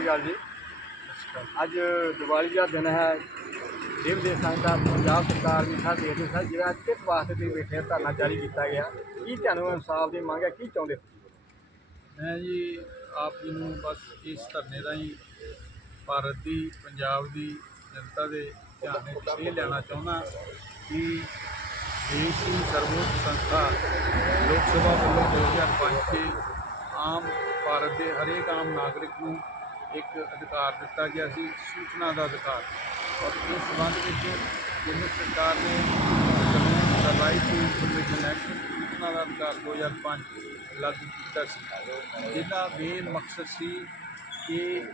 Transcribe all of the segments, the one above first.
ਸ਼੍ਰੀ ਅਕਾਲ ਜੀ। ਅੱਜ ਦੀਵਾਲੀ ਦਾ ਦਿਨ ਹੈ। ਦੇਵ ਦੇਸਾਂ ਦਾ ਪੰਜਾਬ ਸਰਕਾਰ ਦੀ ਸਾਥ ਦੇ ਸਰ ਜਿਹੜਾ ਕਿਸ ਵਾਸਤੇ ਤੁਸੀਂ ਬੈਠੇ ਧਰਨਾ ਜਾਰੀ ਕੀਤਾ ਗਿਆ। ਕੀ ਤੁਹਾਨੂੰ ਇਨਸਾਫ ਦੀ ਮੰਗ ਹੈ, ਕੀ ਚਾਹੁੰਦੇ ਮੈਂ ਜੀ ਆਪ ਜੀ ਨੂੰ ਬਸ ਇਸ ਧਰਨੇ ਰਾਹੀਂ ਭਾਰਤ ਦੀ, ਪੰਜਾਬ ਦੀ ਜਨਤਾ ਦੇ ਧਿਆਨ ਵਿੱਚ ਇਹ ਲੈਣਾ ਚਾਹੁੰਦਾ ਕਿ ਦੇਸ਼ ਦੀ ਸਰਵਉੱਚ ਸੰਸਥਾ ਲੋਕ ਸਭਾ ਵੱਲੋਂ 2005 ਦੇ ਆਮ ਭਾਰਤ ਦੇ ਹਰੇਕ ਆਮ ਨਾਗਰਿਕ ਨੂੰ ਇੱਕ ਅਧਿਕਾਰ ਦਿੱਤਾ ਗਿਆ ਸੀ, ਸੂਚਨਾ ਦਾ ਅਧਿਕਾਰ। ਔਰ ਇਸ ਸੰਬੰਧ ਵਿੱਚ ਕੇਂਦਰ ਸਰਕਾਰ ਨੇ ਕਾਨੂੰਨ ਦਾ ਰਾਈਟ ਟੂ ਇਨਫੋਰਮੇਸ਼ਨ ਐਕਟ ਸੂਚਨਾ ਦਾ ਅਧਿਕਾਰ 2005 ਲਾਗੂ ਕੀਤਾ ਸੀ। ਜਿਹਦਾ ਮੇਨ ਮਕਸਦ ਸੀ ਕਿ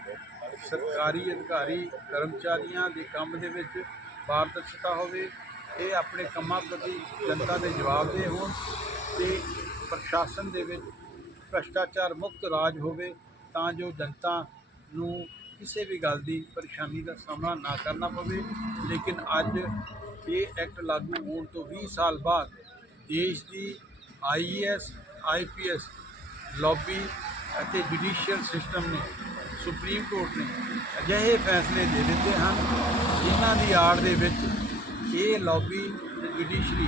ਸਰਕਾਰੀ ਅਧਿਕਾਰੀ, ਕਰਮਚਾਰੀਆਂ ਦੇ ਕੰਮ ਦੇ ਵਿੱਚ ਪਾਰਦਰਸ਼ਤਾ ਹੋਵੇ, ਇਹ ਆਪਣੇ ਕੰਮਾਂ ਪ੍ਰਤੀ ਜਨਤਾ ਦੇ ਜਵਾਬਦੇਹ ਹੋਣ ਤੇ ਪ੍ਰਸ਼ਾਸਨ ਦੇ ਵਿੱਚ ਭ੍ਰਸ਼ਟਾਚਾਰ ਮੁਕਤ ਰਾਜ ਹੋਵੇ, ਤਾਂ ਜੋ ਜਨਤਾ ਨੂੰ ਕਿਸੇ ਵੀ ਗੱਲ ਦੀ ਪਰੇਸ਼ਾਨੀ ਦਾ ਸਾਹਮਣਾ ਨਾ ਕਰਨਾ ਪਵੇ। ਲੇਕਿਨ ਅੱਜ ਇਹ ਐਕਟ ਲਾਗੂ ਹੋਣ ਤੋਂ 20 ਸਾਲ ਬਾਅਦ ਦੇਸ਼ ਦੀ ਆਈਐਸ ਆਈਪੀਐਸ ਲੌਬੀ ਅਤੇ ਜੁਡੀਸ਼ੀਅਲ ਸਿਸਟਮ ਨੇ ਸੁਪਰੀਮ ਕੋਰਟ ਨੇ ਅਜਿਹੇ ਫੈਸਲੇ ਦੇ ਦਿੱਤੇ ਹਨ, ਜਿਨ੍ਹਾਂ ਦੀ ਆੜ ਦੇ ਵਿੱਚ ਇਹ ਲੌਬੀ ਤੇ ਜੁਡੀਸ਼ਰੀ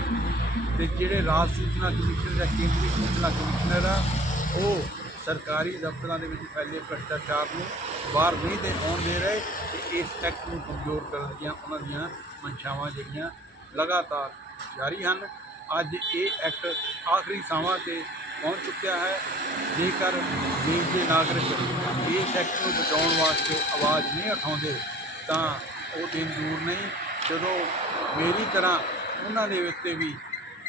ਤੇ ਜਿਹੜੇ ਰਾਜ ਸੂਚਨਾ ਕਮਿਸ਼ਨ ਜਾਂ ਕੇਂਦਰੀ ਸੂਚਨਾ ਕਮਿਸ਼ਨਰ ਆ, ਉਹ ਸਰਕਾਰੀ ਦਫ਼ਤਰਾਂ ਦੇ ਵਿੱਚ ਫੈਲੇ ਭ੍ਰਿਸ਼ਟਾਚਾਰ ਨੂੰ ਬਾਹਰ ਨਹੀਂ ਦੇ ਆਉਣ ਦੇ ਰਹੇ ਤੇ ਇਸ ਐਕਟ ਨੂੰ ਕਮਜ਼ੋਰ ਕਰਨ ਦੀਆਂ ਉਹਨਾਂ ਦੀਆਂ ਮਨਸ਼ਾਵਾਂ ਜਿਹੜੀਆਂ ਲਗਾਤਾਰ ਜਾਰੀ ਹਨ। ਅੱਜ ਇਹ ਐਕਟ ਆਖਰੀ ਸਾਹਾਂ ਤੇ ਪਹੁੰਚ ਚੁੱਕਿਆ ਹੈ। ਜੇਕਰ ਦੇਸ਼ ਦੇ ਨਾਗਰਿਕ ਇਸ ਐਕਟ ਨੂੰ ਬਚਾਉਣ ਵਾਸਤੇ ਆਵਾਜ਼ ਨਹੀਂ ਉਠਾਉਂਦੇ, ਤਾਂ ਉਹ ਦਿਨ ਦੂਰ ਨਹੀਂ। ਜਦੋਂ ਮੇਰੀ ਤਰ੍ਹਾਂ ਉਹਨਾਂ ਦੇ ਉੱਤੇ ਵੀ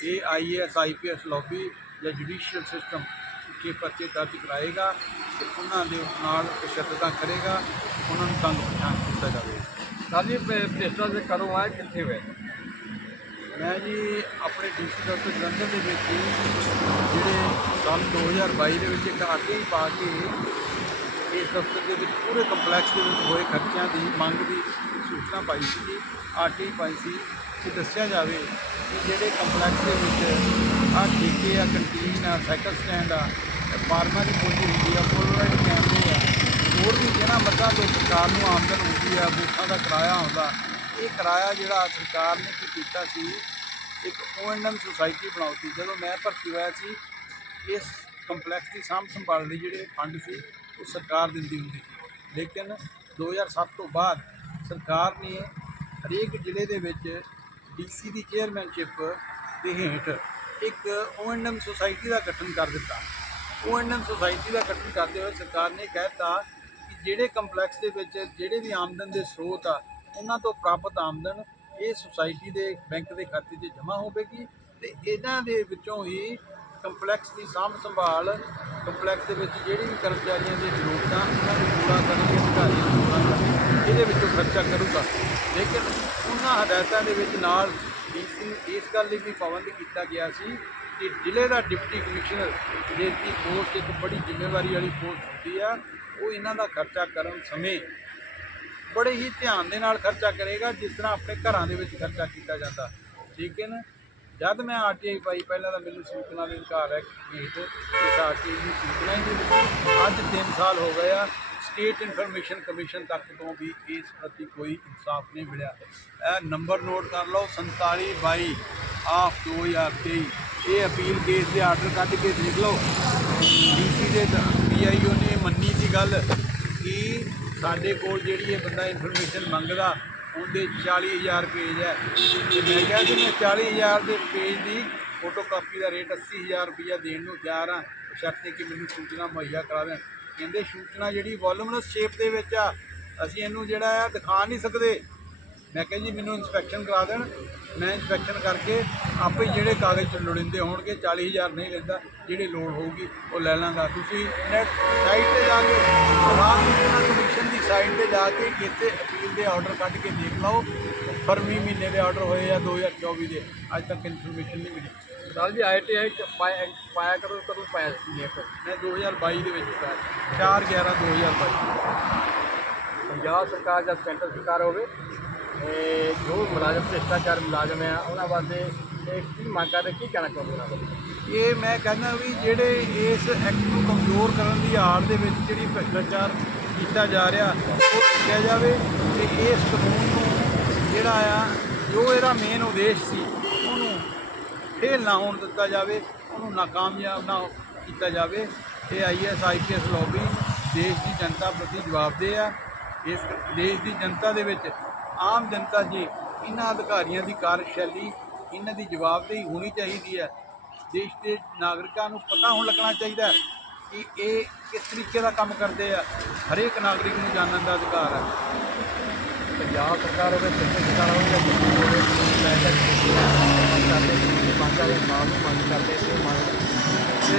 ਇਹ ਆਈਏਐਸ ਆਈਪੀਐਸ ਲੌਬੀ ਜਾਂ ਜੁਡੀਸ਼ੀਅਲ ਸਿਸਟਮ ਕੇ ਪਰਚੇ ਦਰਜ ਕਰਾਏਗਾ ਤੇ ਉਹਨਾਂ ਦੇ ਨਾਲ ਤਸ਼ੱਦਦਾਂ ਕਰੇਗਾ ਉਹਨਾਂ ਨੂੰ ਤੰਗ ਪਛਾਣ ਕੀਤਾ ਜਾਵੇਗਾ। ਸਰ ਜੀ ਪ੍ਰੇਸਟਰ ਦੇ ਕਰੋ ਆਏ ਕਿੱਥੇ ਹੋਏ? ਮੈਂ ਜੀ ਆਪਣੇ ਡੀਸੀ ਦਫ਼ਤਰ ਜਲੰਧਰ ਦੇ ਵਿੱਚ ਜਿਹੜੇ ਸਾਲ 2022 ਦੇ ਵਿੱਚ ਇੱਕ ਆਰਟੀਆਈ ਪਾ ਕੇ ਇਸ ਦਫ਼ਤਰ ਦੇ ਵਿੱਚ ਪੂਰੇ ਕੰਪਲੈਕਸ ਦੇ ਵਿੱਚ ਹੋਏ ਖਰਚਿਆਂ ਦੀ ਮੰਗ ਦੀ ਸੂਚਨਾ ਪਾਈ ਸੀ ਆਰਟੀਆਈ ਪਾਈ ਸੀ ਕਿ ਦੱਸਿਆ ਜਾਵੇ ਕਿ ਜਿਹੜੇ ਕੰਪਲੈਕਸ ਦੇ ਵਿੱਚ ਆਹ ਠੇਕੇ ਆ ਕੰਟੀਨ ਆ ਸਾਈਕਲ ਸਟੈਂਡ ਆ ਫਾਰਮਾਂ ਦੀ ਪੂੰਜੀ ਹੁੰਦੀ ਆ ਫੁੱਲਰਾਈਡ ਕੈਮਰੇ ਆ। ਹੋਰ ਵੀ ਜਿਹਨਾਂ ਮੱਦਾਂ ਤੋਂ ਸਰਕਾਰ ਨੂੰ ਆਮਦਨ ਹੁੰਦੀ ਆ, ਬੂਥਾਂ ਦਾ ਕਿਰਾਇਆ ਆਉਂਦਾ ਇਹ ਕਿਰਾਇਆ ਜਿਹੜਾ ਸਰਕਾਰ ਨੇ ਕੀ ਕੀਤਾ ਸੀ, ਇੱਕ ਓਐਨਐਮ ਸੁਸਾਇਟੀ ਬਣਾਉਤੀ। ਜਦੋਂ ਮੈਂ ਭਰਤੀ ਹੋਇਆ ਸੀ, ਇਸ ਕੰਪਲੈਕਸ ਦੀ ਸਾਂਭ ਸੰਭਾਲ ਲਈ ਜਿਹੜੇ ਫੰਡ ਸੀ, ਉਹ ਸਰਕਾਰ ਦਿੰਦੀ ਹੁੰਦੀ ਸੀ। ਲੇਕਿਨ 2007 ਤੋਂ ਬਾਅਦ ਸਰਕਾਰ ਨੇ ਹਰੇਕ ਜ਼ਿਲ੍ਹੇ ਦੇ ਵਿੱਚ ਡੀਸੀ ਦੀ ਚੇਅਰਮੈਨਸ਼ਿਪ ਦੇ ਹੇਠ ਇੱਕ ਓਐਨਐਮ ਸੁਸਾਇਟੀ ਦਾ ਗਠਨ ਕਰ ਦਿੱਤਾ। ਉਹ ਓਐਨਐਮ ਸੁਸਾਇਟੀ ਦਾ ਗਠਨ ਕਰਦੇ ਹੋਏ ਸਰਕਾਰ ਨੇ ਕਹਿਤਾ ਕਿ ਜਿਹੜੇ ਕੰਪਲੈਕਸ ਦੇ ਵਿੱਚ ਜਿਹੜੇ ਵੀ ਆਮਦਨ ਦੇ ਸਰੋਤ ਆ, ਉਹਨਾਂ ਤੋਂ ਪ੍ਰਾਪਤ ਆਮਦਨ ਇਹ ਸੁਸਾਇਟੀ ਦੇ ਬੈਂਕ ਦੇ ਖਾਤੇ 'ਚ ਜਮ੍ਹਾਂ ਹੋਵੇਗੀ ਤੇ ਇਹਨਾਂ ਦੇ ਵਿੱਚੋਂ ਹੀ ਕੰਪਲੈਕਸ ਦੀ ਸਾਂਭ ਸੰਭਾਲ ਕੰਪਲੈਕਸ ਦੇ ਵਿੱਚ ਜਿਹੜੀ ਵੀ ਕਰਮਚਾਰੀਆਂ ਦੀ ਜ਼ਰੂਰਤਾਂ, ਉਹਨਾਂ ਨੂੰ ਪੂਰਾ ਕਰਨ ਦੇ ਅਧਿਕਾਰੀਆਂ ਪੂਰਾ ਕਰਨ ਇਹਦੇ ਵਿੱਚੋਂ ਖਰਚਾ ਕਰੂਗਾ। ਲੇਕਿਨ ਉਹਨਾਂ ਹਦਾਇਤਾਂ ਦੇ ਵਿੱਚ ਨਾਲ ਡੀਸੀ ਇਸ ਗੱਲ ਲਈ ਵੀ ਪਾਬੰਦੀ ਕੀਤਾ ਗਿਆ ਸੀ ਕਿ ਜ਼ਿਲ੍ਹੇ ਦਾ ਡਿਪਟੀ ਕਮਿਸ਼ਨਰ ਜਿਸ ਦੀ ਪੋਸਟ, ਇੱਕ ਬੜੀ ਜ਼ਿੰਮੇਵਾਰੀ ਵਾਲੀ ਪੋਸਟ ਹੁੰਦੀ ਆ, ਉਹ ਇਹਨਾਂ ਦਾ ਖਰਚਾ ਕਰਨ ਸਮੇਂ ਬੜੇ ਹੀ ਧਿਆਨ ਦੇ ਨਾਲ ਖਰਚਾ ਕਰੇਗਾ, ਜਿਸ ਤਰ੍ਹਾਂ ਆਪਣੇ ਘਰਾਂ ਦੇ ਵਿੱਚ ਖਰਚਾ ਕੀਤਾ ਜਾਂਦਾ। ਠੀਕ ਹੈ ਨਾ? ਜਦ ਮੈਂ ਆਰਟੀਆਈ ਪਾਈ, ਪਹਿਲਾਂ ਤਾਂ ਮੈਨੂੰ ਸੂਚਨਾ ਦੇ ਅਧਿਕਾਰ ਹੈ ਹੇਠ ਇਸ ਆਰਟੀਆਈ ਦੀ ਸੂਚਨਾ ਹੀ ਨਹੀਂ ਦਿੱਤੀ। ਅੱਜ 3 ਸਾਲ ਹੋ ਗਏ ਆ ਸਟੇਟ ਇਨਫੋਰਮੇਸ਼ਨ ਕਮਿਸ਼ਨ ਤੱਕ ਤੋਂ ਵੀ ਇਸ ਪ੍ਰਤੀ ਕੋਈ ਇਨਸਾਫ ਨਹੀਂ ਮਿਲਿਆ। ਇਹ ਨੰਬਰ ਨੋਟ ਕਰ ਲਓ 4722 ਆਫ 2023 ਇਹ ਅਪੀਲ ਕੇਸ ਦੇ ਆਰਡਰ ਕੱਢ ਕੇ ਦੇਖ ਲਓ। ਡੀਸੀ ਦੇ ਪੀਆਈਓ ਨੇ ਮੰਨੀ ਦੀ ਗੱਲ ਕਿ ਸਾਡੇ ਕੋਲ ਜਿਹੜੀ ਇਹ ਬੰਦਾ ਇਨਫੋਰਮੇਸ਼ਨ ਮੰਗਦਾ, ਉਹਦੇ 40000 ਪੇਜ ਹੈ। ਤੇ ਮੈਂ ਕਿਹਾ ਕਿ ਮੈਂ 40000 ਦੇ ਪੇਜ ਦੀ ਫੋਟੋਕਾਪੀ ਦਾ ਰੇਟ 80000 ਰੁਪਇਆ ਦੇਣ ਨੂੰ ਤਿਆਰ ਹਾਂ। ਸ਼ਰਤੇ ਕਿ ਮੈਨੂੰ ਸੂਚਨਾ ਮੁਹੱਈਆ ਕਰਾ ਦੇਣ। ਕਹਿੰਦੇ ਸੂਚਨਾ ਜਿਹੜੀ ਵੋਲੂਮਨਸ ਸ਼ੇਪ ਦੇ ਵਿੱਚ ਆ, ਅਸੀਂ ਇਹਨੂੰ ਜਿਹੜਾ ਆ ਦਿਖਾ ਨਹੀਂ ਸਕਦੇ। ਮੈਂ ਕਿਹਾ ਜੀ, ਮੈਨੂੰ ਇਨਸਪੈਕਸ਼ਨ ਕਰਾ ਦੇਣ। ਮੈਂ ਇਨਸਪੈਕਸ਼ਨ ਕਰਕੇ ਆਪੇ ਜਿਹੜੇ ਕਾਗਜ਼ ਚ ਲੋੜੀਂਦੇ ਹੋਣਗੇ 40000 ਨਹੀਂ ਲੈਂਦਾ, ਜਿਹੜੇ ਲੋੜ ਹੋਊਗੀ, ਉਹ ਲੈ ਲਾਂਗਾ। ਤੁਸੀਂ ਨੈਟ ਸਾਈਟ ਤੇ ਜਾ ਕੇ ਰਾਜ ਸੂਚਨਾ ਕਮਿਸ਼ਨ ਦੀ ਸਾਈਟ ਤੇ ਜਾ ਕੇ ਕਿਸੇ ਅਪੀਲ ਦੇ ਆਰਡਰ ਕੱਢ ਕੇ ਦੇਖ ਲਓ। ਫਰਵਰੀ ਮਹੀਨੇ ਦੇ ਆਰਡਰ ਹੋਏ ਆ 2024 ਦੇ। ਅੱਜ ਤੱਕ ਇਨਫੋਰਮੇਸ਼ਨ ਨਹੀਂ ਮਿਲੀ। ਸਰ ਜੀ ਆਈਟੀਆਈ ਪਾਇਆ ਪਾਇਆ ਕਰੋ ਕਦੋਂ ਪਾਇਆ ਸੀ? ਇਹ ਮੈਂ 2022 ਦੇ ਵਿੱਚ ਪਾਇਆ 4 11 2022 ਪੰਜਾਬ ਸਰਕਾਰ ਜਾਂ ਸੈਂਟਰ ਸਰਕਾਰ ਹੋਵੇ ਇਹ ਜੋ ਮੁਲਾਜ਼ਮ ਭ੍ਰਿਸ਼ਟਾਚਾਰ ਮੁਲਾਜ਼ਮ ਆ ਉਹਨਾਂ ਵਾਸਤੇ ਇਹ ਕੀ ਮੰਗ ਕਰਦੇ ਕੀ ਕਹਿਣਾ ਚਾਹੁੰਦੇ ਉਹਨਾਂ ਇਹ ਮੈਂ ਕਹਿੰਦਾ ਵੀ ਜਿਹੜੇ ਇਸ ਐਕਟ ਨੂੰ ਕਮਜ਼ੋਰ ਕਰਨ ਦੀ ਆੜ ਦੇ ਵਿੱਚ ਜਿਹੜੀ ਭ੍ਰਿਸ਼ਟਾਚਾਰ ਕੀਤਾ ਜਾ ਰਿਹਾ ਉਹ ਦੇਖਿਆ ਜਾਵੇ ਤੇ ਇਸ ਕਾਨੂੰਨ ਨੂੰ ਜਿਹੜਾ ਆ ਜੋ ਇਹਦਾ ਮੇਨ ਉਦੇਸ਼ ਸੀ ਫੇਲ ਨਾ ਹੋਣ ਦਿੱਤਾ ਜਾਵੇ, ਉਹਨੂੰ ਨਾਕਾਮਯਾਬ ਨਾ ਕੀਤਾ ਜਾਵੇ। ਇਹ ਆਈਐਸ ਆਈਪੀਐਸ ਲੋਬੀ ਦੇਸ਼ ਦੀ ਜਨਤਾ ਪ੍ਰਤੀ ਜਵਾਬਦੇਹ ਆ। ਇਸ ਦੇਸ਼ ਦੀ ਜਨਤਾ ਦੇ ਵਿੱਚ ਆਮ ਜਨਤਾ ਜੀ ਇਹਨਾਂ ਅਧਿਕਾਰੀਆਂ ਦੀ ਕਾਰਜਸ਼ੈਲੀ, ਇਹਨਾਂ ਦੀ ਜਵਾਬਦੇਹੀ ਹੋਣੀ ਚਾਹੀਦੀ ਹੈ। ਦੇਸ਼ ਦੇ ਨਾਗਰਿਕਾਂ ਨੂੰ ਪਤਾ ਹੋਣ ਲੱਗਣਾ ਚਾਹੀਦਾ ਕਿ ਇਹ ਕਿਸ ਤਰੀਕੇ ਦਾ ਕੰਮ ਕਰਦੇ ਆ। ਹਰੇਕ ਨਾਗਰਿਕ ਨੂੰ ਜਾਣਨ ਦਾ ਅਧਿਕਾਰ ਹੈ। ਪੰਜਾਬ ਸਰਕਾਰ ਹੋਵੇ ਕੇਂਦਰ ਸਰਕਾਰ ਹੋਵੇ ਜਾਂ ਦਿੱਲੀ ਹੋਵੇ ਲੈ ਕੇ ਮੰਗ ਕਰਦੇ ਨੇ ਮੰਗਾਂ ਦੇ ਮਾਲ ਨੂੰ ਮੰਗ ਕਰਦੇ ਤੇ ਮੰਗ ਤੇ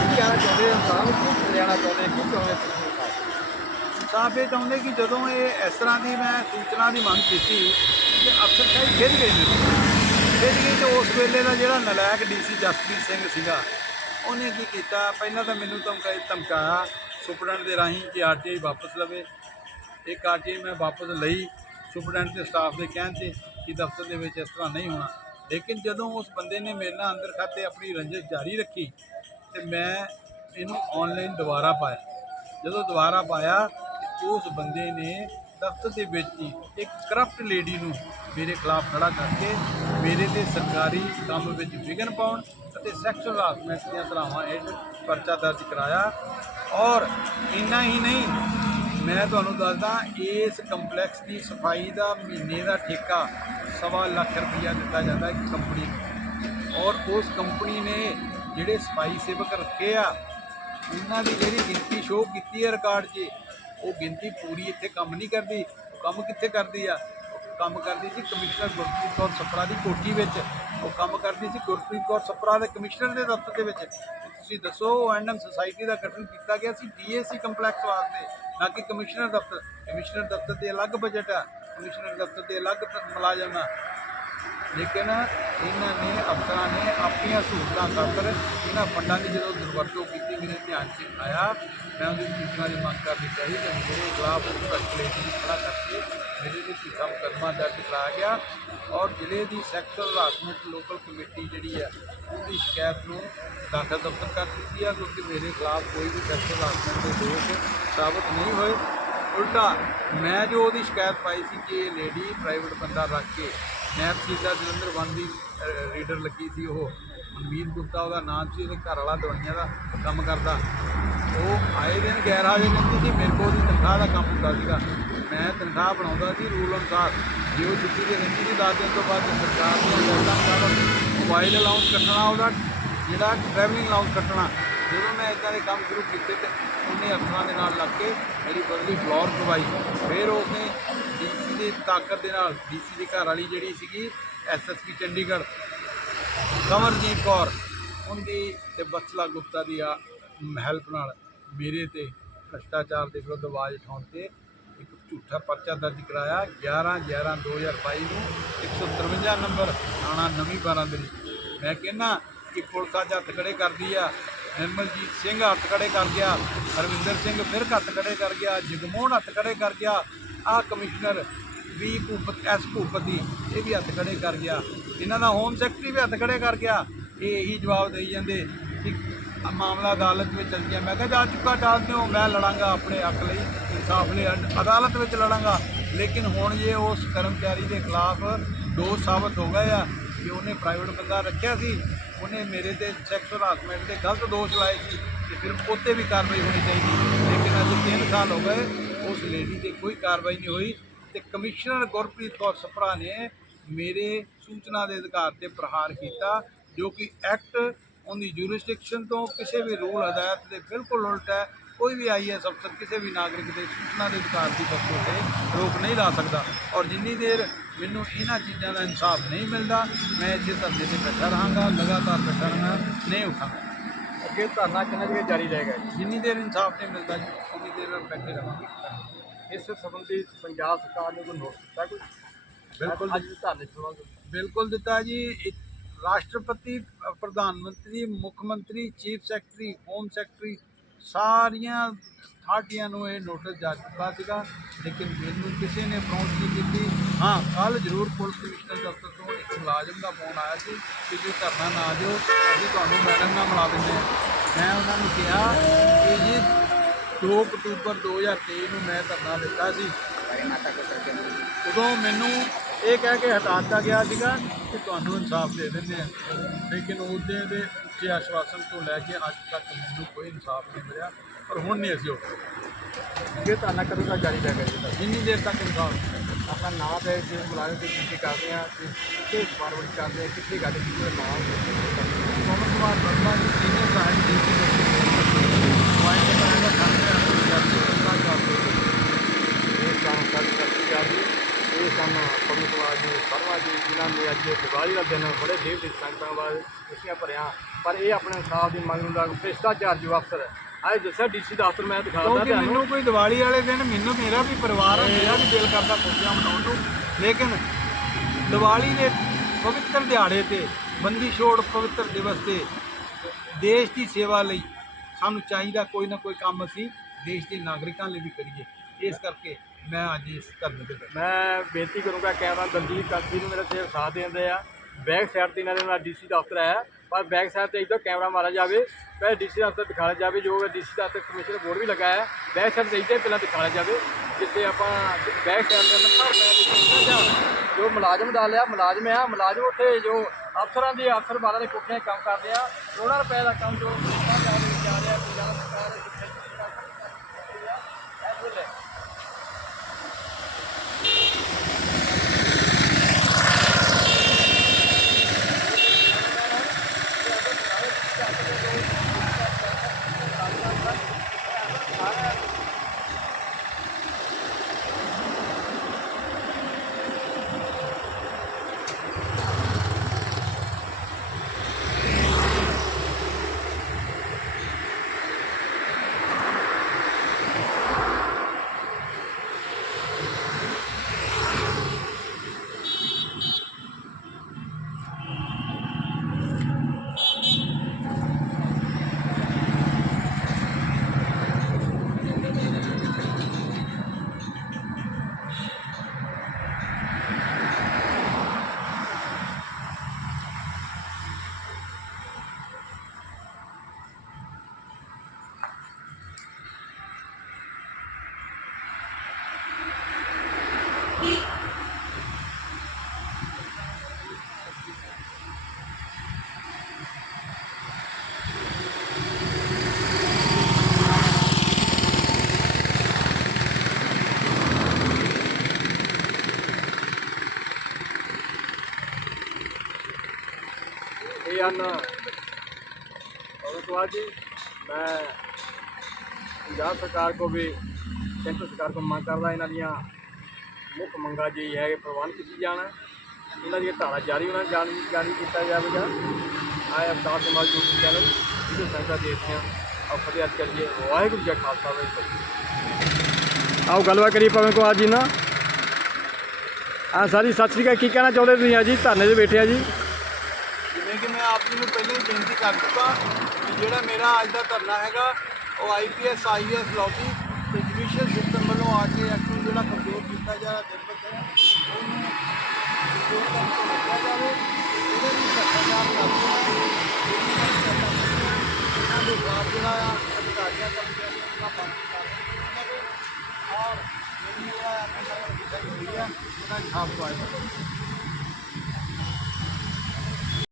ਕੀ ਚਾਹੁੰਦੇ ਇਨਸਾਨ ਕੀ ਲੈਣਾ ਚਾਹੁੰਦੇ ਕੀ ਚਾਹੁੰਦੇ ਸਾਫ਼ ਇਹ ਚਾਹੁੰਦੇ ਕਿ ਜਦੋਂ ਇਹ ਇਸ ਤਰ੍ਹਾਂ ਦੀ ਮੈਂ ਸੂਚਨਾ ਦੀ ਮੰਗ ਕੀਤੀ ਕਿ ਅਫਸਰ ਸਾਹਿਬ ਖੇਡ ਗਏ ਨੇ ਖਿੱਚ ਗਏ ਤੇ ਉਸ ਵੇਲੇ ਦਾ ਜਿਹੜਾ ਨਲਾਇਕ ਡੀਸੀ ਜਸਪ੍ਰੀਤ ਸਿੰਘ ਸੀਗਾ ਉਹਨੇ ਕੀ ਕੀਤਾ ਪਹਿਲਾਂ ਤਾਂ ਮੈਨੂੰ ਧਮਕਾ ਧਮਕਾਇਆ ਸੁਪਰਡੈਂਟ ਦੇ ਰਾਹੀਂ ਕਿ ਆਰਟੀਆਈ ਵਾਪਸ ਲਵੇ ਇੱਕ ਆਰਟੀਆਈ ਮੈਂ ਵਾਪਸ ਲਈ ਸੁਪਰਡੈਂਟ ਦੇ ਸਟਾਫ ਦੇ ਕਹਿਣ ਤੇ ਕਿ ਦਫ਼ਤਰ ਦੇ ਵਿੱਚ ਇਸ ਤਰ੍ਹਾਂ ਨਹੀਂ ਹੋਣਾ। ਲੇਕਿਨ ਜਦੋਂ ਉਸ ਬੰਦੇ ਨੇ ਮੇਰੇ ਨਾਲ ਅੰਦਰ ਖਾਤੇ ਆਪਣੀ ਰੰਜਿਸ਼ ਜਾਰੀ ਰੱਖੀ ਤੇ ਮੈਂ ਇਹਨੂੰ ਆਨਲਾਈਨ ਦੁਬਾਰਾ ਪਾਇਆ। ਜਦੋਂ ਦੁਬਾਰਾ ਪਾਇਆ, ਉਸ ਬੰਦੇ ਨੇ ਦਫ਼ਤਰ ਦੇ ਵਿੱਚ ਹੀ ਇੱਕ ਕਰਪਟ ਲੇਡੀ ਨੂੰ ਮੇਰੇ ਖਿਲਾਫ ਖੜਾ ਕਰਕੇ ਮੇਰੇ ਤੇ ਸਰਕਾਰੀ ਕੰਮ ਵਿੱਚ ਵਿਘਨ ਪਾਉਣ ਅਤੇ ਸੈਕਸ਼ੂਅਲ ਹਰਾਸਮੈਂਟ ਦੀਆਂ ਧਾਰਾਵਾਂ ਹੇਠ ਪਰਚਾ ਦਰਜ ਕਰਾਇਆ ਔਰ ਇੰਨਾ ਹੀ ਨਹੀਂ ਮੈਂ ਤੁਹਾਨੂੰ ਦੱਸਦਾ, ਇਸ ਕੰਪਲੈਕਸ ਦੀ ਸਫ਼ਾਈ ਦਾ ਮਹੀਨੇ ਦਾ ਠੇਕਾ ਸਵਾ ਲੱਖ ਰੁਪਈਆ ਦਿੱਤਾ ਜਾਂਦਾ ਇੱਕ ਕੰਪਨੀ ਨੂੰ। ਔਰ ਉਸ ਕੰਪਨੀ ਨੇ ਜਿਹੜੇ ਸਫ਼ਾਈ ਸੇਵਕ ਰੱਖੇ ਆ, ਉਹਨਾਂ ਦੀ ਜਿਹੜੀ ਗਿਣਤੀ ਸ਼ੋਅ ਕੀਤੀ ਹੈ ਰਿਕਾਰਡ 'ਚ, ਉਹ ਗਿਣਤੀ ਪੂਰੀ ਇੱਥੇ ਕੰਮ ਨਹੀਂ ਕਰਦੀ, ਕੰਮ ਕਿੱਥੇ ਕਰਦੀ ਆ? ਕੰਮ ਕਰਦੀ ਸੀ ਕਮਿਸ਼ਨਰ ਗੁਰਪ੍ਰੀਤ ਕੌਰ ਸਪਰਾ ਦੀ ਕੋਠੀ ਵਿੱਚ। ਉਹ ਕੰਮ ਕਰਦੀ ਸੀ ਗੁਰਪ੍ਰੀਤ ਕੌਰ ਸਪਰਾ ਦੇ ਕਮਿਸ਼ਨਰ ਦੇ ਦਫ਼ਤਰ ਦੇ ਵਿੱਚ। ਤੁਸੀਂ ਦੱਸੋ ਐਂਡਮ ਸੁਸਾਇਟੀ ਦਾ ਗਠਨ ਕੀਤਾ ਗਿਆ ਸੀ ਡੀਏਸੀ ਕੰਪਲੈਕਸ ਵਾਸਤੇ। ਨਾ ਕਿ ਕਮਿਸ਼ਨਰ ਦਫ਼ਤਰ ਕਮਿਸ਼ਨਰ ਦਫ਼ਤਰ ਦੇ ਅਲੱਗ ਬਜਟ ਆ, ਕਮਿਸ਼ਨਰ ਦਫ਼ਤਰ ਦੇ ਅਲੱਗ ਮੁਲਾਜ਼ਮ ਆ। ਲੇਕਿਨ ਇਹਨਾਂ ਨੇ ਅਫਸਰਾਂ ਨੇ ਆਪਣੀਆਂ ਸਹੂਲਤਾਂ ਖਾਤਰ ਇਹਨਾਂ ਫੰਡਾਂ ਦੀ ਜਦੋਂ ਦੁਰਵਰਤੋਂ ਕੀਤੀ, ਮੇਰੇ ਧਿਆਨ 'ਚ ਆਇਆ, ਮੈਂ ਉਹਦੀ ਸੂਚਨਾ ਦੀ ਮੰਗ ਕਰਨੀ ਚਾਹੀਦੀ ਤੇ ਮੇਰੇ ਖਿਲਾਫ ਸਰਕੂਲੇਸ਼ਨ ਖੜਾ ਕਰਕੇ ਮੇਰੇ ਤੇ ਝੂਠਾ ਮੁਕੱਦਮਾ ਦਰਜ ਕਰਾਇਆ ਗਿਆ ਔਰ ਜ਼ਿਲ੍ਹੇ ਦੀ ਸੈਕਟਰ ਹਰਾਸਮੈਂਟ ਲੋਕਲ ਕਮੇਟੀ ਜਿਹੜੀ ਹੈ ਉਹਦੀ ਸ਼ਿਕਾਇਤ ਨੂੰ ਦਾਖਲ ਦਫ਼ਤਰ ਕਰ ਦਿੱਤੀ ਹੈ ਕਿਉਂਕਿ ਮੇਰੇ ਖਿਲਾਫ ਕੋਈ ਵੀ ਸੈਕਟਰ ਹਰਾਸਮੈਂਟ ਦੇ ਦੋਸ਼ ਸਾਬਤ ਨਹੀਂ ਹੋਏ। ਉਲਟਾ, ਮੈਂ ਜੋ ਉਹਦੀ ਸ਼ਿਕਾਇਤ ਪਾਈ ਸੀ ਕਿ ਇਹ ਲੇਡੀ ਪ੍ਰਾਈਵੇਟ ਬੰਦਾ ਰੱਖ ਕੇ ਨੈਬ ਸੀਦਾ ਜਲੰਧਰ ਵਨ ਦੀ ਰੀਡਰ ਲੱਗੀ ਸੀ, ਉਹ ਮਨਮੀਤ ਗੁਪਤਾ, ਉਹਦਾ ਨਾਮ ਸੀ, ਉਹਦੇ ਘਰ ਵਾਲਾ ਦਵਾਈਆਂ ਦਾ ਕੰਮ ਕਰਦਾ। ਉਹ ਆਏ ਦਿਨ ਗੈਰ ਹਾਜ਼ਰ ਰਹਿੰਦੀ ਸੀ, ਮੇਰੇ ਕੋਲ ਉਹਦੀ ਤਨਖਾਹ ਦਾ ਕੰਮ ਹੁੰਦਾ ਸੀਗਾ। ਮੈਂ ਤਨਖਾਹ ਬਣਾਉਂਦਾ ਸੀ ਰੂਲ ਅਨੁਸਾਰ। ਜੇ ਉਹ ਛੁੱਟੀ ਦੇ ਰਹਿੰਦੀ ਸੀ ਦਸ ਦਿਨ ਤੋਂ ਬਾਅਦ ਸਰਕਾਰ ਨੇ ਹਦਾਇਤਾਂ ਮੁਤਾਬਕ ਮੋਬਾਈਲ ਅਲਾਉਂਸ ਕੱਟਣਾ, ਉਹਦਾ ਜਿਹੜਾ ਟਰੈਵਲਿੰਗ ਅਲਾਉਂਸ ਕੱਟਣਾ। ਜਦੋਂ ਮੈਂ ਇਦਾਂ ਦੇ ਕੰਮ ਸ਼ੁਰੂ ਕੀਤੇ ਤੇ ਉਹਨੇ ਅਫਸਰਾਂ ਦੇ ਨਾਲ ਲੱਗ ਕੇ ਮੇਰੀ ਬਦਲੀ ਫਲੋਰ ਕਰਵਾਈ। ਫਿਰ ਉਸਨੇ ਡੀਸੀ ਦੀ ਤਾਕਤ ਦੇ ਨਾਲ ਡੀਸੀ ਦੀ ਘਰ ਵਾਲੀ ਜਿਹੜੀ ਸੀਗੀ ਐਸਐਸਪੀ ਚੰਡੀਗੜ੍ਹ, ਕਮਰਜੀਤ ਕੌਰ, ਉਹਦੀ ਤੇ ਬਸਲਾ ਗੁਪਤਾ ਦੀ ਆ ਹੈਲਪ ਨਾਲ ਮੇਰੇ ਤੇ ਭ੍ਰਸ਼ਟਾਚਾਰ ਦੇ ਵਿਰੁੱਧ ਆਵਾਜ਼ ਉਠਾਉਣ ਤੇ ਝੂਠਾ ਪਰਚਾ ਦਰਜ ਕਰਾਇਆ 11 11 2022 ਨੂੰ 153 ਨੰਬਰ ਥਾਣਾ ਨਵੀਂ ਬਾਰਾਂ ਬਾਰਾਂਦਰੀ ਮੈਂ ਕਹਿੰਨਾ ਕਿ ਪੁਲਿਸ ਅੱਜ ਹੱਥ ਖੜੇ ਕਰਦੀ ਆ, ਨਿਰਮਲਜੀਤ ਸਿੰਘ ਹੱਥ ਖੜੇ ਕਰ ਗਿਆ, ਹਰਵਿੰਦਰ ਸਿੰਘ ਫਿਰ ਹੱਥ ਖੜੇ ਕਰ ਗਿਆ, ਜਗਮੋਹਨ ਹੱਥ ਖੜੇ ਕਰ ਗਿਆ ਆ ਕਮਿਸ਼ਨਰ ਵੀ ਭੂਪਤ, ਐਸ ਭੂਪਤੀ ਇਹ ਵੀ ਹੱਥ ਖੜੇ ਕਰ ਗਿਆ। ਇਹਨਾਂ ਦਾ ਹੋਮ ਸੈਕਟਰੀ ਵੀ ਹੱਥ ਖੜੇ ਕਰ ਗਿਆ। ਇਹ ਇਹੀ ਜਵਾਬ ਦੇਈ ਜਾਂਦੇ ਕਿ ਆਹ ਮਾਮਲਾ ਅਦਾਲਤ ਵਿੱਚ ਚੱਲ ਗਿਆ। ਮੈਂ ਕਿਹਾ, ਜਾ ਚੁੱਕਾ ਡਾਲ ਹੋ, ਮੈਂ ਲੜਾਂਗਾ ਆਪਣੇ ਹੱਕ ਲਈ, ਇਨਸਾਫ ਲਈ। ਅਦਾਲਤ ਵਿੱਚ ਲੜਾਂਗਾ। ਲੇਕਿਨ ਹੁਣ ਇਹ ਉਸ ਕਰਮਚਾਰੀ ਦੇ ਖਿਲਾਫ ਦੋਸ਼ ਸਾਬਤ ਹੋ ਗਏ ਆ ਕਿ ਉਹਨੇ ਪ੍ਰਾਈਵੇਟ ਬੰਦਾ ਰੱਖਿਆ ਸੀ। ਉਹਨੇ ਮੇਰੇ ਤੇ ਸੈਕਸ਼ੂਅਲ ਹਰਾਸਮੈਂਟ ਦੇ ਗਲਤ ਦੋਸ਼ ਲਾਏ ਸੀ ਤੇ ਫਿਰ ਉੱਤੇ ਵੀ ਕਾਰਵਾਈ ਹੋਣੀ ਚਾਹੀਦੀ। ਲੇਕਿਨ ਅੱਜ 3 ਸਾਲ ਹੋ ਗਏ ਉਸ ਲੇਡੀ ਤੇ ਕੋਈ ਕਾਰਵਾਈ ਨਹੀਂ ਹੋਈ ਤੇ ਕਮਿਸ਼ਨਰ ਗੁਰਪ੍ਰੀਤ ਕੌਰ ਸਪਰਾ ਨੇ ਮੇਰੇ ਸੂਚਨਾ ਦੇ ਅਧਿਕਾਰ ਤੇ ਪ੍ਰਹਾਰ ਕੀਤਾ ਜੋ ਕਿ ਐਕਟ ਉਹਦੀ ਜੂਰਿਸਡਿਕਸ਼ਨ ਤੋਂ ਕਿਸੇ ਵੀ ਰੂਲ ਹਦਾਇਤ ਦੇ ਬਿਲਕੁਲ ਉਲਟ ਹੈ ਕੋਈ ਵੀ ਆਈਐਸ ਅਫਸਰ ਕਿਸੇ ਵੀ ਨਾਗਰਿਕ ਦੇ ਸੂਚਨਾ ਦੇ ਅਧਿਕਾਰ ਦੀ ਵਰਤੋਂ ਤੇ ਰੋਕ ਨਹੀਂ ਲਾ ਸਕਦਾ। ਔਰ ਜਿੰਨੀ ਦੇਰ ਮੈਨੂੰ ਇਹਨਾਂ ਚੀਜ਼ਾਂ ਦਾ ਇਨਸਾਫ ਨਹੀਂ ਮਿਲਦਾ ਮੈਂ ਇਸੇ ਧਰਨੇ ਤੇ ਬੈਠਾ ਰਹਾਂਗਾ ਲਗਾਤਾਰ ਬੈਠਾ ਰਹਾਂਗਾ ਨਹੀਂ ਉਠਾਂਗਾ। ਅੱਗੇ ਧਰਨਾ ਕਿੰਨਾ ਚਿਰ ਜਾਰੀ ਰਹੇਗਾ ਜਿੰਨੀ ਦੇਰ ਇਨਸਾਫ ਨਹੀਂ ਮਿਲਦਾ ਉਨੀ ਦੇਰ ਬੈਠੇ ਰਹਾਂਗੇ। ਇਸ ਸੰਬੰਧੀ ਪੰਜਾਬ ਸਰਕਾਰ ਨੇ ਕੋਈ ਨੋਟਿਸ ਦਿੱਤਾ ਕੋਈ? ਬਿਲਕੁਲ ਅੱਜ ਧਰਨੇ ਬਿਲਕੁਲ ਦਿੱਤਾ ਜੀ ਰਾਸ਼ਟਰਪਤੀ ਪ੍ਰਧਾਨ ਮੰਤਰੀ ਮੁੱਖ ਮੰਤਰੀ ਚੀਫ ਸੈਕਟਰੀ ਹੋਮ ਸੈਕਟਰੀ ਸਾਰੀਆਂ ਅਥਾਰਟੀਆਂ ਨੂੰ ਇਹ ਨੋਟਿਸ ਜਾ ਚੁੱਕਾ ਸੀਗਾ ਲੇਕਿਨ ਮੈਨੂੰ ਕਿਸੇ ਨੇ ਅਪਰੋਚ ਨਹੀਂ ਕੀਤੀ। ਹਾਂ ਕੱਲ ਜ਼ਰੂਰ ਪੁਲਿਸ ਕਮਿਸ਼ਨਰ ਦਫ਼ਤਰ ਤੋਂ ਇੱਕ ਮੁਲਾਜ਼ਮ ਦਾ ਫੋਨ ਆਇਆ ਸੀ ਕਿ ਜੇ ਧਰਨਾ ਨਾ ਦਿਓ ਅਸੀਂ ਤੁਹਾਨੂੰ ਮੈਡਮ ਨਾਲ ਮਿਲਾ ਦਿੰਦੇ ਹਾਂ। ਮੈਂ ਉਹਨਾਂ ਨੂੰ ਕਿਹਾ ਕਿ ਜੀ 2 ਅਕਤੂਬਰ 2023 ਨੂੰ ਮੈਂ ਧਰਨਾ ਦਿੱਤਾ ਸੀ। ਉਦੋਂ ਮੈਨੂੰ ਇਹ ਕਹਿ ਕੇ ਹਟਾ ਦਿੱਤਾ ਗਿਆ ਸੀਗਾ ਕਿ ਤੁਹਾਨੂੰ ਇਨਸਾਫ ਦੇ ਦਿੰਦੇ ਆ ਲੇਕਿਨ ਉਹਦੇ ਦੇ ਉੱਚੇ ਆਸ਼ਵਾਸਨ ਤੋਂ ਲੈ ਕੇ ਅੱਜ ਤੱਕ ਮੈਨੂੰ ਕੋਈ ਇਨਸਾਫ ਨਹੀਂ ਮਿਲਿਆ। ਪਰ ਹੁਣ ਨਹੀਂ ਅਸੀਂ ਉੱਠ। ਜੇ ਧਰਨਾ ਕਦੋਂ ਤੱਕ ਜਾਰੀ ਰਹੇਗਾ ਜੀ ਤੁਹਾਡਾ? ਜਿੰਨੀ ਦੇਰ ਤੱਕ ਇਨਸਾਫ ਆਪਣਾ ਨਾਮ ਤੇ ਜੇ ਮੁਲਾਜ਼ਮ ਦੀ ਡਿਊਟੀ ਕਰਦੇ ਆ ਕਿੱਥੇ ਫਾਰਵਰਡ ਕਰਦੇ ਆ ਕਿੱਥੇ ਗੱਲ ਕੀਤੀ ਹੈ ਨਾਮ ਪਵਨ ਕੁਮਾਰ ਵਰਮਾ ਜੀ ਸੀਨੀਅਰ ਦਾ ਆ ਇਹ ਕੰਮ ਕਰ ਸਕਤੀ ਜਾ ਜੀ। ਇਹ ਸਨ ਕੁਮਾਰ ਜੀ ਸ਼ਰਮਾ ਜੀ ਜਿਨ੍ਹਾਂ ਨੇ ਅੱਜ ਦੀਵਾਲੀ ਦਾ ਦਿਨ ਬੜੇ ਦੇਵ ਦੀ ਸੰਗਤਾਂ ਬਾਅਦ ਖੁਸ਼ੀਆਂ ਭਰਿਆ ਪਰ ਇਹ ਆਪਣੇ ਇਨਸਾਫ ਦੀ ਮੰਗ ਨੂੰ ਦਾ ਭ੍ਰਿਸ਼ਟਾਚਾਰ ਜੋ ਅਫਸਰ ਅੱਜ ਦੱਸਿਆ ਡੀਸੀ ਦਫ਼ਤਰ ਮੈਂ ਦਿਖਾਉਂਦਾ ਕਿਉਂਕਿ ਮੈਨੂੰ ਕੋਈ ਦੀਵਾਲੀ ਵਾਲੇ ਦਿਨ ਮੈਨੂੰ ਮੇਰਾ ਵੀ ਪਰਿਵਾਰ ਆ ਮੇਰਾ ਵੀ ਦਿਲ ਕਰਦਾ ਖੁਸ਼ੀਆਂ ਮਨਾਉਣ ਨੂੰ। ਲੇਕਿਨ ਦੀਵਾਲੀ ਦੇ ਪਵਿੱਤਰ ਦਿਹਾੜੇ ਤੇ ਬੰਦੀ ਛੋੜ ਪਵਿੱਤਰ ਦਿਵਸ ਤੇ ਦੇਸ਼ ਦੀ ਸੇਵਾ ਲਈ ਸਾਨੂੰ ਚਾਹੀਦਾ ਕੋਈ ਨਾ ਕੋਈ ਕੰਮ ਅਸੀਂ ਦੇਸ਼ ਦੇ ਨਾਗਰਿਕਾਂ ਲਈ ਵੀ ਕਰੀਏ। ਇਸ ਕਰਕੇ ਮੈਂ ਅੱਜ ਇਸ ਧਰਨੇ ਤੇ ਬੈਠਾ। ਮੈਂ ਬੇਨਤੀ ਕਰੂੰਗਾ ਕੈਮਰਾ ਦਲਜੀਤ ਕਾਂਤੀ ਨੂੰ ਮੇਰਾ ਸਿਰ ਸਾਥ ਦਿੰਦੇ ਆ। ਬੈਕ ਸਾਈਡ ਤੇ ਇਹਨਾਂ ਦੇ ਨਾਲ ਡੀਸੀ ਦਫ਼ਤਰ ਆਇਆ ਪਰ ਬੈਕ ਸਾਈਡ ਤੇ ਇੱਧਰ ਕੈਮਰਾ ਮਾਰਿਆ ਜਾਵੇ, ਪਹਿਲੇ ਡੀਸੀ ਦਫ਼ਤਰ ਦਿਖਾਇਆ ਜਾਵੇ, ਜੋ ਡੀਸੀ ਦਫ਼ਤਰ ਕਮਿਸ਼ਨਰ ਬੋਰਡ ਵੀ ਲਗਾਇਆ ਹੈ, ਬੈਕ ਸਾਈਡ ਤੇ ਇੱਧਰ ਪਹਿਲਾਂ ਦਿਖਾਇਆ ਜਾਵੇ, ਜਿੱਥੇ ਆਪਾਂ ਬੈਕ ਸਾਈਡ ਦੇ ਅੰਦਰ ਹਰ ਮੈਂ ਦੇਖਿਆ ਜੋ ਮੁਲਾਜ਼ਮ ਦਾ ਲਿਆ ਮੁਲਾਜ਼ਮ ਆ, ਮੁਲਾਜ਼ਮ ਉੱਥੇ ਜੋ ਅਫਸਰਾਂ ਦੇ, ਅਫਸਰ ਬਾਰਾਂ ਦੇ ਕੋਠਿਆਂ ਕੰਮ ਕਰਦੇ ਆ, ਉਹਨਾਂ ਰੁਪਏ ਦਾ ਕੰਮ ਜੋ ਕੀਤਾ ਜਾ ਰਿਹਾ, ਪੰਜਾਬ ਸਰਕਾਰ ਹਨ ਭਗਤਵਾਦ ਜੀ, ਮੈਂ ਪੰਜਾਬ ਸਰਕਾਰ ਕੋ ਵੀ, ਕੇਂਦਰ ਸਰਕਾਰ ਕੋ ਮੰਗ ਕਰਦਾ ਇਹਨਾਂ ਦੀਆਂ ਮੁੱਖ ਮੰਗਾਂ ਜੀ ਹੈ ਕਿ ਪ੍ਰਬੰਧ ਕੀਤੀ ਜਾਣਾ। ਇਹਨਾਂ ਦੀਆਂ ਧਾਰਾ ਜਾਰੀ ਹੋਣਾ, ਜਾਰੀ ਜਾਰੀ ਕੀਤਾ ਜਾਵੇਗਾ। ਆਏ ਅਵਤਾਰ ਸਮਾਜ YouTube ਚੈਨਲ ਜਿਹਦੇ ਸਹਾਇਤਾ ਦੇਖਦੇ ਹਾਂ। ਆਓ ਫਤਿਹ ਕਰੀਏ, ਵਾਹਿਗੁਰੂ ਜੀ ਖਾਲਸਾ, ਵਾਹਿਗੁਰੂ ਜੀ ਆਓ ਗੱਲਬਾਤ ਕਰੀਏ ਪਵਨ ਕੁਮਾਰ ਜੀ ਨਾ ਆ ਸਾਰੀ, ਸਤਿ ਸ੍ਰੀ ਅਕਾਲ, ਕੀ ਕਹਿਣਾ ਚਾਹੁੰਦੇ ਤੁਸੀਂ ਆ ਜੀ? ਧਰਨੇ 'ਤੇ ਬੈਠੇ ਆ ਜੀ। ਕਿ ਮੈਂ ਆਪ ਜੀ ਨੂੰ ਪਹਿਲਾਂ ਹੀ ਬੇਨਤੀ ਕਰ ਚੁੱਕਾ ਕਿ ਜਿਹੜਾ ਮੇਰਾ ਅੱਜ ਦਾ ਧਰਨਾ ਹੈਗਾ ਉਹ ਆਈਪੀਐਸ ਆਈਐਸ ਲੌਬੀ ਤੇ ਜੁਡੀਸ਼ੀਅਲ ਸਿਸਟਮ ਵੱਲੋਂ ਆ ਕੇ ਐਕਟਿਵ ਜਿਹੜਾ ਕਮਜ਼ੋਰ ਕੀਤਾ ਜਾ ਰਿਹਾ ਦਿਨ ਬ ਦਿਨ ਉਹਨੂੰ ਕਮਜ਼ੋਰ ਕਰਨ ਤੋਂ ਰੋਕਿਆ ਜਾਵੇ ਇਹਦੇ ਲਈ ਭ੍ਰਿਸ਼ਟਾਚਾਰ ਕਰਦੇ ਆ ਇਹਨਾਂ ਦੇ ਖਿਲਾਫ ਜਿਹੜਾ ਆ ਅਧਿਕਾਰੀਆਂ ਕਰਮਚਾਰੀਆਂ ਦਾ ਬੰਦ ਕਰ ਔਰ ਜਿਹੜੀ ਜਿਹੜਾ ਆਪਣੇ ਨਾਲ ਵਿਖਾਈ ਹੋਈ ਹੈ ਉਹਦਾ ਇਨਸਾਫ ਪਾਇਆ ਜਾਵੇ